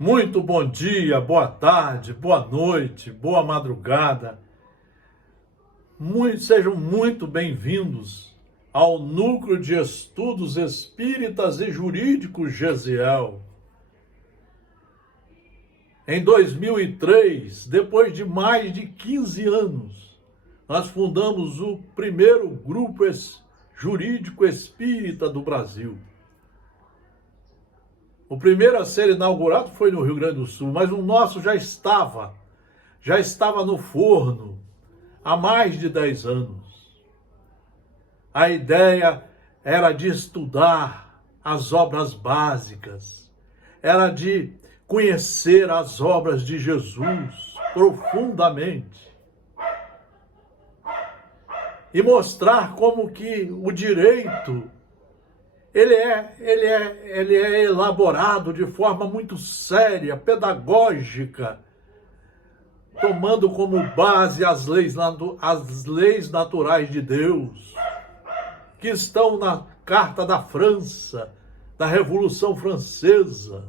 Muito bom dia, boa tarde, boa noite, boa madrugada. Sejam muito bem-vindos ao Núcleo de Estudos Espíritas e Jurídicos Gesiel. Em 2003, depois de mais de 15 anos, nós fundamos o primeiro grupo jurídico espírita do Brasil. O primeiro a ser inaugurado foi no Rio Grande do Sul, mas o nosso já estava no forno há mais de 10 anos. A ideia era de estudar as obras básicas, era de conhecer as obras de Jesus profundamente e mostrar como que o direito ele é elaborado de forma muito séria, pedagógica, tomando como base as leis naturais de Deus, que estão na Carta da França, da Revolução Francesa,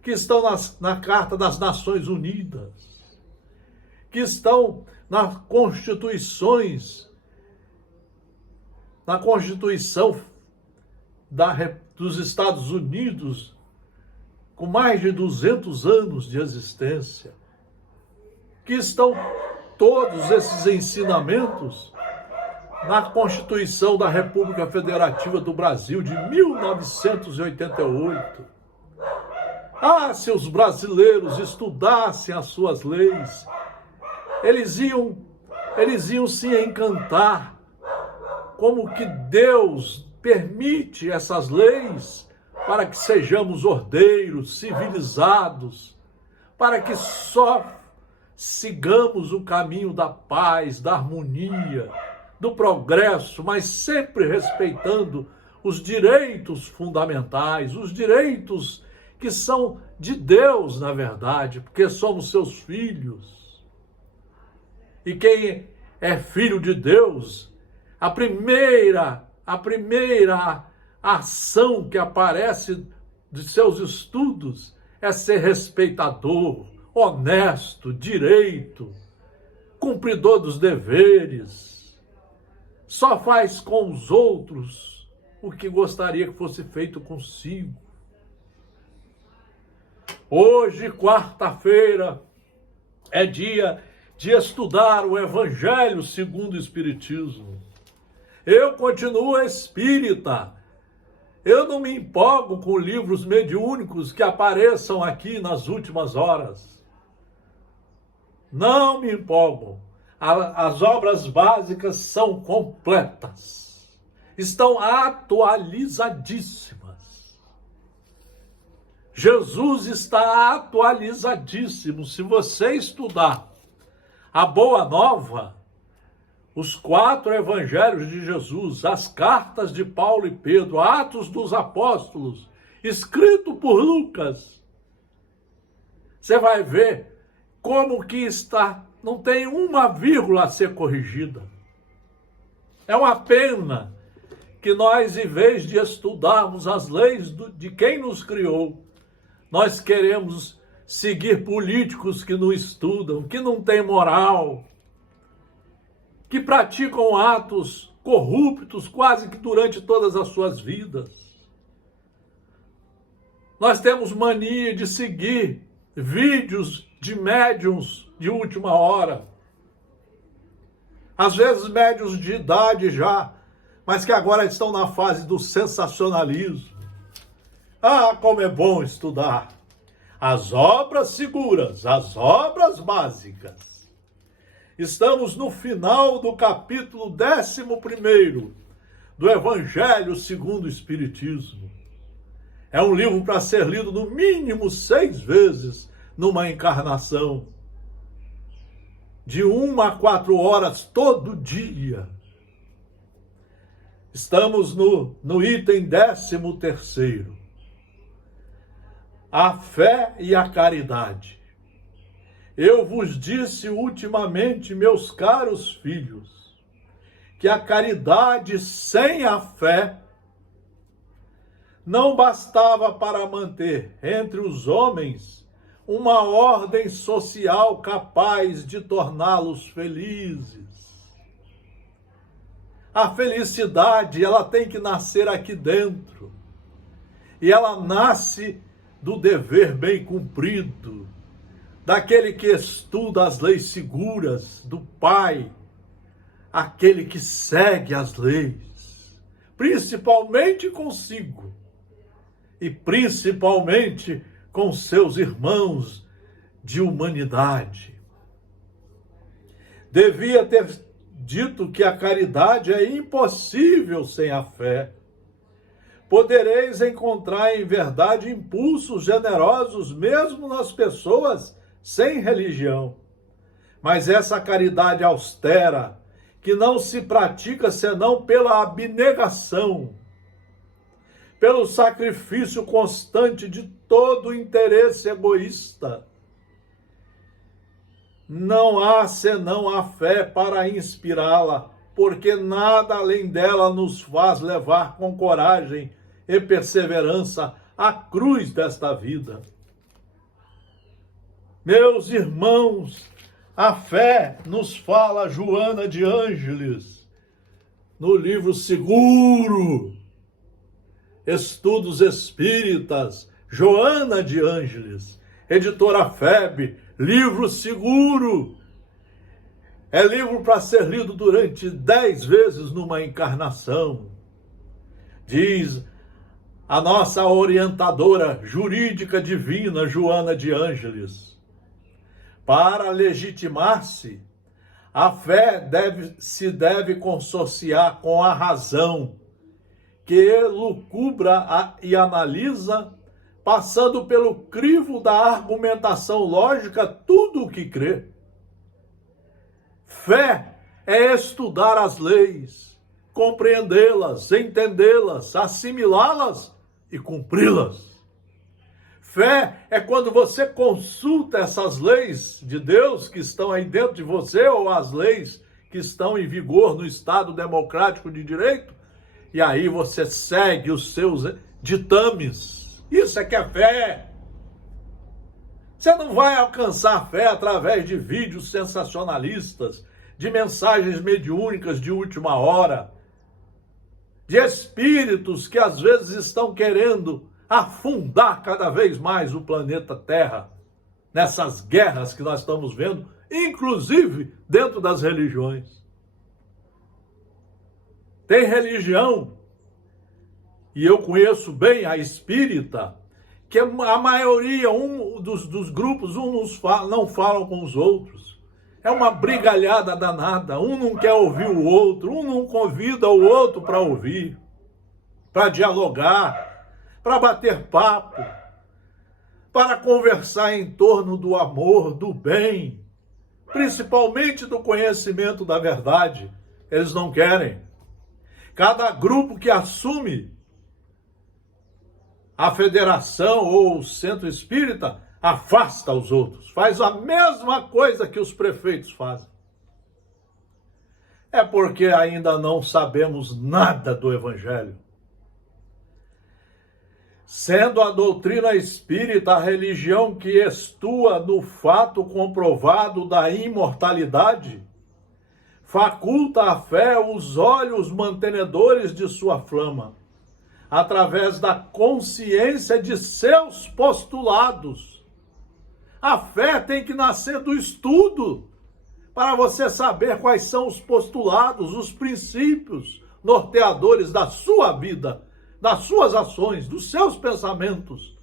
que estão na Carta das Nações Unidas, que estão nas Constituição dos Estados Unidos, com mais de 200 anos de existência, que estão todos esses ensinamentos na Constituição da República Federativa do Brasil de 1988. Se os brasileiros estudassem as suas leis, eles iam se encantar como que Deus permite essas leis para que sejamos ordeiros, civilizados, para que só sigamos o caminho da paz, da harmonia, do progresso, mas sempre respeitando os direitos fundamentais, os direitos que são de Deus, na verdade, porque somos seus filhos. E quem é filho de Deus, a primeira ação que aparece de seus estudos é ser respeitador, honesto, direito, cumpridor dos deveres. Só faz com os outros o que gostaria que fosse feito consigo. Hoje, quarta-feira, é dia de estudar o Evangelho segundo o Espiritismo. Eu continuo espírita. Eu não me empolgo com livros mediúnicos que apareçam aqui nas últimas horas. Não me empolgo. As obras básicas são completas. Estão atualizadíssimas. Jesus está atualizadíssimo. Se você estudar a Boa Nova, os 4 evangelhos de Jesus, as cartas de Paulo e Pedro, Atos dos Apóstolos, escrito por Lucas, você vai ver como que está, não tem uma vírgula a ser corrigida. É uma pena que nós, em vez de estudarmos as leis de quem nos criou, nós queremos seguir políticos que não estudam, que não têm moral, que praticam atos corruptos quase que durante todas as suas vidas. Nós temos mania de seguir vídeos de médiuns de última hora. Às vezes médiuns de idade já, mas que agora estão na fase do sensacionalismo. Como é bom estudar as obras seguras, as obras básicas. Estamos no final do capítulo 11º do Evangelho segundo o Espiritismo. É um livro para ser lido no mínimo 6 vezes numa encarnação. De 1 a 4 horas todo dia. Estamos no item 13º. A fé e a caridade. Eu vos disse ultimamente, meus caros filhos, que a caridade sem a fé não bastava para manter entre os homens uma ordem social capaz de torná-los felizes. A felicidade, ela tem que nascer aqui dentro. E ela nasce do dever bem cumprido, daquele que estuda as leis seguras, do pai, aquele que segue as leis, principalmente consigo e principalmente com seus irmãos de humanidade. Devia ter dito que a caridade é impossível sem a fé. Podereis encontrar em verdade impulsos generosos mesmo nas pessoas sem religião. Mas essa caridade austera, que não se pratica senão pela abnegação, pelo sacrifício constante de todo interesse egoísta, não há senão a fé para inspirá-la, porque nada além dela nos faz levar com coragem e perseverança a cruz desta vida. Meus irmãos, a fé nos fala Joana de Ângeles, no livro Seguro, Estudos Espíritas, Joana de Ângeles, editora FEB, livro seguro. É livro para ser lido durante 10 vezes numa encarnação. Diz a nossa orientadora jurídica divina, Joana de Ângeles. Para legitimar-se, a fé se deve consorciar com a razão, que elucubra e analisa, passando pelo crivo da argumentação lógica tudo o que crê. Fé é estudar as leis, compreendê-las, entendê-las, assimilá-las e cumpri-las. Fé é quando você consulta essas leis de Deus que estão aí dentro de você, ou as leis que estão em vigor no Estado democrático de direito, e aí você segue os seus ditames. Isso é que é fé. Você não vai alcançar a fé através de vídeos sensacionalistas, de mensagens mediúnicas de última hora, de espíritos que às vezes estão querendo afundar cada vez mais o planeta Terra nessas guerras que nós estamos vendo, inclusive dentro das religiões. Tem religião, e eu conheço bem a espírita, que a maioria dos grupos, não falam com os outros. É uma brigalhada danada, um não quer ouvir o outro, um não convida o outro para ouvir, para dialogar, para bater papo, para conversar em torno do amor, do bem, principalmente do conhecimento da verdade. Eles não querem. Cada grupo que assume a federação ou o centro espírita afasta os outros, faz a mesma coisa que os prefeitos fazem. É porque ainda não sabemos nada do Evangelho. Sendo a doutrina espírita a religião que estua no fato comprovado da imortalidade, faculta à fé os olhos mantenedores de sua flama, através da consciência de seus postulados. A fé tem que nascer do estudo, para você saber quais são os postulados, os princípios norteadores da sua vida, das suas ações, dos seus pensamentos.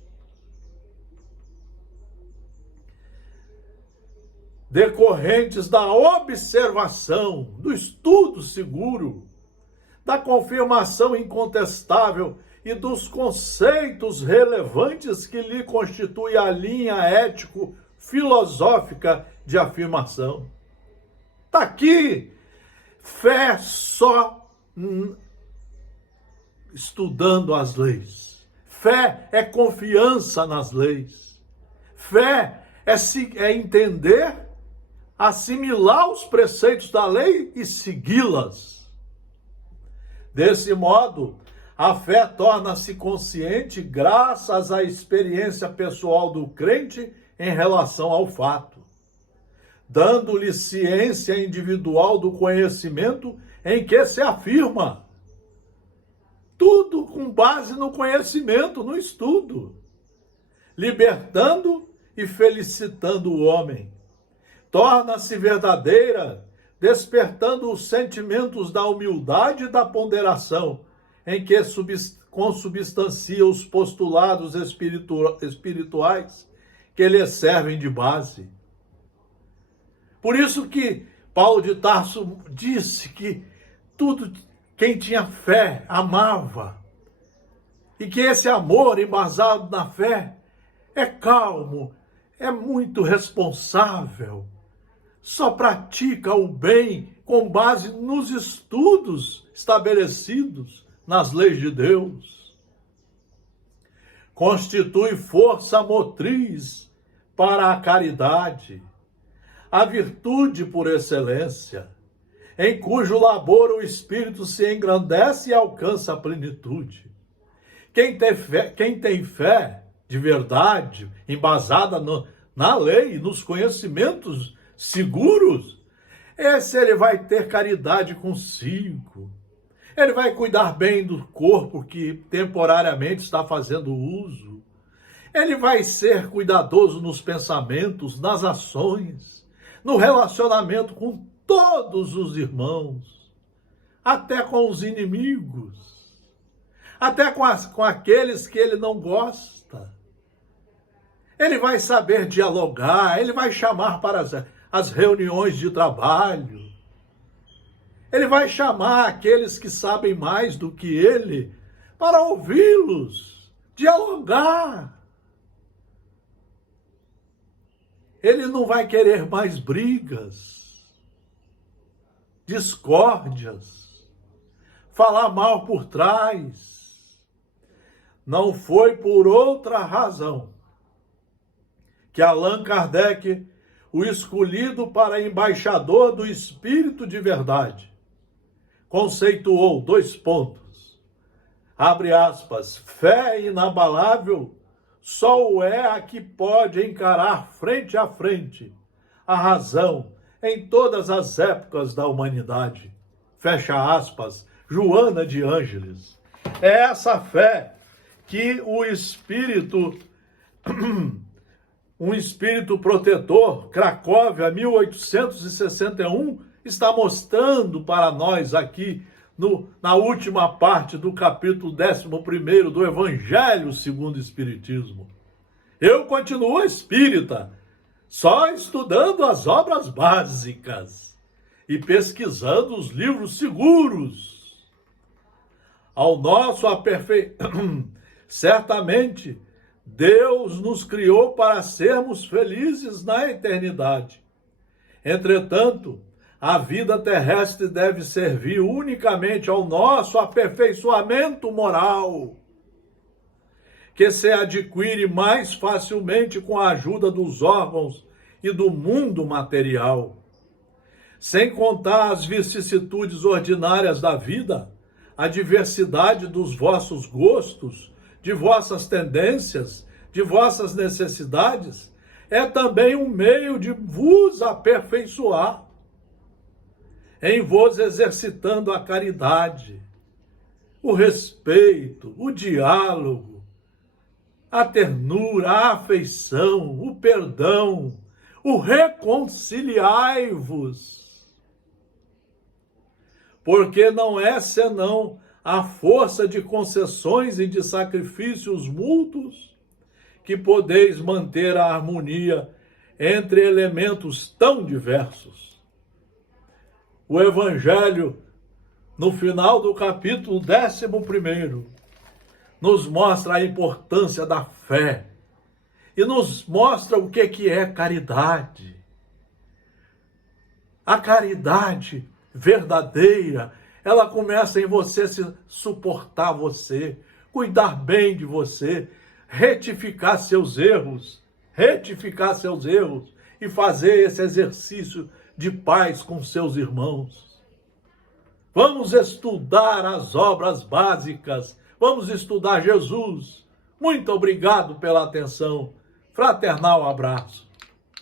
Decorrentes da observação, do estudo seguro, da confirmação incontestável e dos conceitos relevantes que lhe constitui a linha ético-filosófica de afirmação. Está aqui, fé só estudando as leis. Fé é confiança nas leis. Fé é entender, assimilar os preceitos da lei e segui-las. Desse modo, a fé torna-se consciente graças à experiência pessoal do crente em relação ao fato, dando-lhe ciência individual do conhecimento em que se afirma. Tudo com base no conhecimento, no estudo, libertando e felicitando o homem. Torna-se verdadeira, despertando os sentimentos da humildade e da ponderação, em que consubstancia os postulados espirituais que lhe servem de base. Por isso que Paulo de Tarso disse que quem tinha fé amava, e que esse amor embasado na fé é calmo, é muito responsável, só pratica o bem com base nos estudos estabelecidos nas leis de Deus. Constitui força motriz para a caridade, a virtude por excelência, em cujo labor o espírito se engrandece e alcança a plenitude. Quem tem fé de verdade, embasada na lei, nos conhecimentos seguros, ele vai ter caridade consigo. Ele vai cuidar bem do corpo que temporariamente está fazendo uso. Ele vai ser cuidadoso nos pensamentos, nas ações, no relacionamento com todos os irmãos, até com os inimigos, até com aqueles que ele não gosta. Ele vai saber dialogar, ele vai chamar para as reuniões de trabalho. Ele vai chamar aqueles que sabem mais do que ele para ouvi-los, dialogar. Ele não vai querer mais brigas, discórdias, falar mal por trás. Não foi por outra razão que Allan Kardec, o escolhido para embaixador do Espírito de Verdade, conceituou 2 pontos. Abre aspas, fé inabalável só o é a que pode encarar frente a frente a razão em todas as épocas da humanidade. Fecha aspas, Joana de Ângeles. É essa fé que o Espírito, um Espírito protetor, Cracóvia, 1861, está mostrando para nós aqui na última parte do capítulo 11º do Evangelho segundo o Espiritismo. Eu continuo espírita, só estudando as obras básicas e pesquisando os livros seguros. Ao nosso certamente, Deus nos criou para sermos felizes na eternidade. Entretanto, a vida terrestre deve servir unicamente ao nosso aperfeiçoamento moral, que se adquire mais facilmente com a ajuda dos órgãos e do mundo material. Sem contar as vicissitudes ordinárias da vida, a diversidade dos vossos gostos, de vossas tendências, de vossas necessidades, é também um meio de vos aperfeiçoar, em vos exercitando a caridade, o respeito, o diálogo, a ternura, a afeição, o perdão, o reconciliai-vos. Porque não é senão a força de concessões e de sacrifícios mútuos que podeis manter a harmonia entre elementos tão diversos. O Evangelho, no final do capítulo 11º, nos mostra a importância da fé e nos mostra o que é caridade. A caridade verdadeira, ela começa em você suportar você, cuidar bem de você, retificar seus erros e fazer esse exercício de paz com seus irmãos. Vamos estudar as obras básicas, vamos estudar Jesus. Muito obrigado pela atenção. Fraternal abraço.